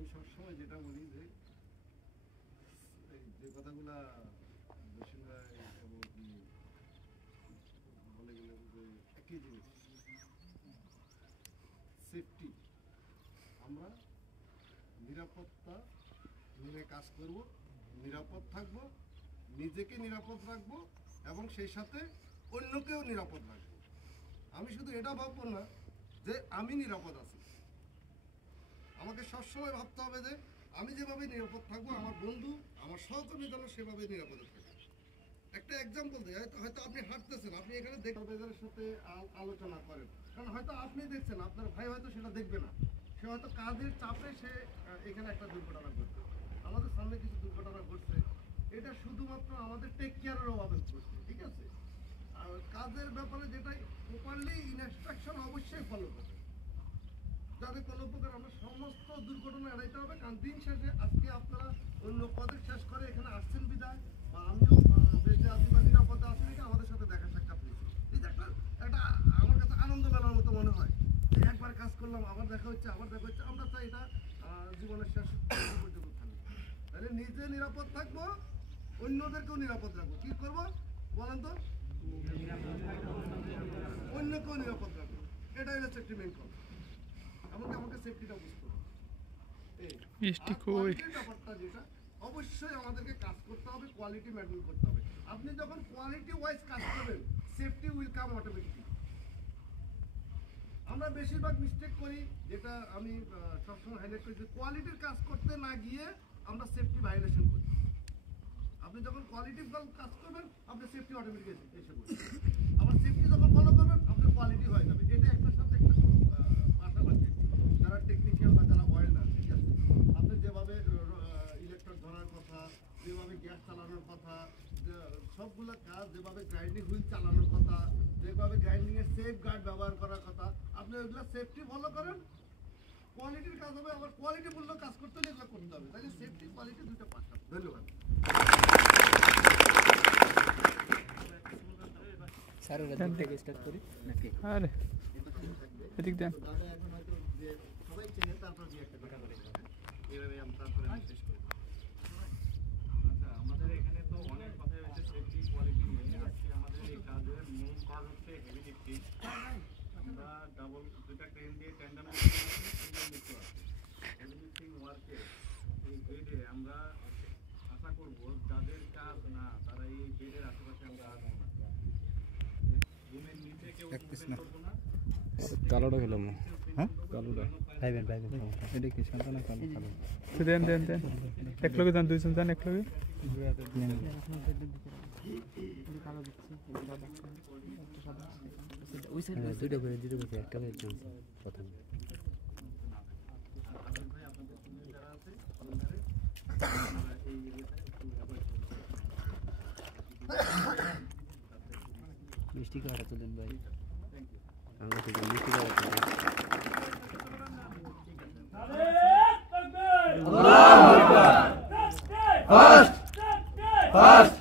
আমি সবসময় যেটা বলি যে যে কথাগুলা বলে গেলেন যে একই জিনিস সেফটি, আমরা নিরাপত্তা নিয়ে কাজ করব, নিরাপদ থাকব, নিজেকে নিরাপদ রাখবো এবং সেই সাথে অন্যকেও নিরাপদ রাখবো। আমি শুধু এটা ভাববো না যে আমি নিরাপদ আছি, আমাকে সবসময় ভাবতে হবে যে আমি যেভাবে নিরাপদ থাকবো আমার বন্ধু আমার সহকর্মী যেন সেভাবে নিরাপদে থাকে। একটা এক্সাম্পল দেয়, হয়তো আপনি হাঁটতেছেন, আপনি এখানে সুপারভাইজারের সাথে আলোচনা করেন, কারণ হয়তো আপনি দেখছেন আপনার ভাই হয়তো সেটা দেখবে না, সে হয়তো কাজের চাপে সে এখানে একটা দুর্ঘটনা ঘটছে, আমাদের সামনে কিছু দুর্ঘটনা ঘটছে, এটা শুধুমাত্র আমাদের টেক কেয়ারের অভাবে ঘটছে, ঠিক আছে? আর কাজের ব্যাপারে যেটা প্রপারলি ইনস্ট্রাকশন অবশ্যই ফলো করবে, যাতে কোনো প্রকার আমরা সমস্ত দুর্ঘটনা এড়াইতে হবে। কারণ দিন শেষে আজকে আপনারা অন্য পদক শেষ করে এখানে আসছেন বিদায়, বা আমিও বেঁচে আছি বা নিরাপদে আছি নাকি আমাদের সাথে দেখা সাক্ষাৎ হয়েছে, এই যে একটা আমার কাছে আনন্দ মেলার মতো মনে হয় যে একবার কাজ করলাম আবার দেখা হচ্ছে আবার দেখা হচ্ছে। আমরা চাই এটা জীবনের শেষ পর্যন্ত থাকবে। তাহলে নিজে নিরাপদ থাকবো, অন্যদেরকেও নিরাপদ রাখবো। কি করবো বলেন তো? অন্যকেও নিরাপদ রাখবো, এটাই হচ্ছে একটি মেইন কথা। এমনকি আমাকে সেফটিটা বুঝতে হবে। ব্যাপারটা যেটা অবশ্যই আমাদেরকে কাজ করতে হবে, কোয়ালিটি মেইনটেইন করতে হবে। আপনি যখন কোয়ালিটি ওয়াইজ কাজ করবেন, সেফটি উইল কাম অটোমেটিকলি। আমরা বেশিরভাগ মিস্টেক করি, যেটা আমি সবসময় হাইলাইট করি, যে কোয়ালিটির কাজ করতে না গিয়ে আমরা সেফটি ভায়োলেশন করি। আপনি যখন কোয়ালিটি কাজ করবেন আপনি সেফটি অটোমেটিক্যালি এসে পড়বে, আবার সেফটি যখন ফলো করবেন আপনার কোয়ালিটি হয়ে যাবে। এটা একটার সাথে একটা পাশাপাশি। যারা টেকনিশিয়ান বা যারা ওয়েল্ডার, ঠিক আছে, আপনি যেভাবে ইলেকট্রিক ধরার কথা, যেভাবে গ্যাস চালানোর কথা, সবগুলো কাজ, যেভাবে গ্রাইন্ডিং হুইল চালানোর কথা, যেভাবে গ্রাইন্ডিং এর সেফ গার্ড ব্যবহার করার কথা, আপনি ওইগুলো সেফটি ফলো করেন, কোয়ালিটির কাজ হবে। আবার কোয়ালিটি পূর্ণ কাজ করতে হলে এগুলো করতে হবে। তাই সেফটি কোয়ালিটি দুটো পাশাপাশি। ধন্যবাদ স্যার। ওরা দিক থেকে স্টার্ট করি নাকি? আরে এদিক দেন, সবাই চেনে, তারপর দিয়ে একটা কথা বলে এইভাবে আমি তারপরে আমি শেষ করি। আচ্ছা, আমাদের এখানে তো অনেক কথা হয়েছে সেফটি কোয়ালিটি নিয়ে। আজকে আমাদের এই কাজের মেইন কাজ হচ্ছে হেভি লিফটিং। আমরা ডাবল দুটা ক্রেন দিয়ে ট্যান্ডাম লিফটিং আছে। হেভি লিফটিং ওয়ার্কে এই বেডে আমরা আশা করব যাদের কাজ না তারা এই বেডের আশেপাশে আমরা আসবো না, রুমের নিচে কেউ মুভমেন্ট করবো না। কালোটা খেলাম না, হ্যাঁ কালোটা ভাইবেন এটা কি সান্তানা কালো কালো দেন দেন দেন এক লগে যান, দুইজন যান এক লগে। দুইটা করে দিতে বলছে, একটা করে চান্স প্রথম। মিষ্টি খাওয়াটা তো দেন ভাই, আমরা তো মিষ্টি খাওয়াটা দেন। আল্লাহু আকবার। Fast fast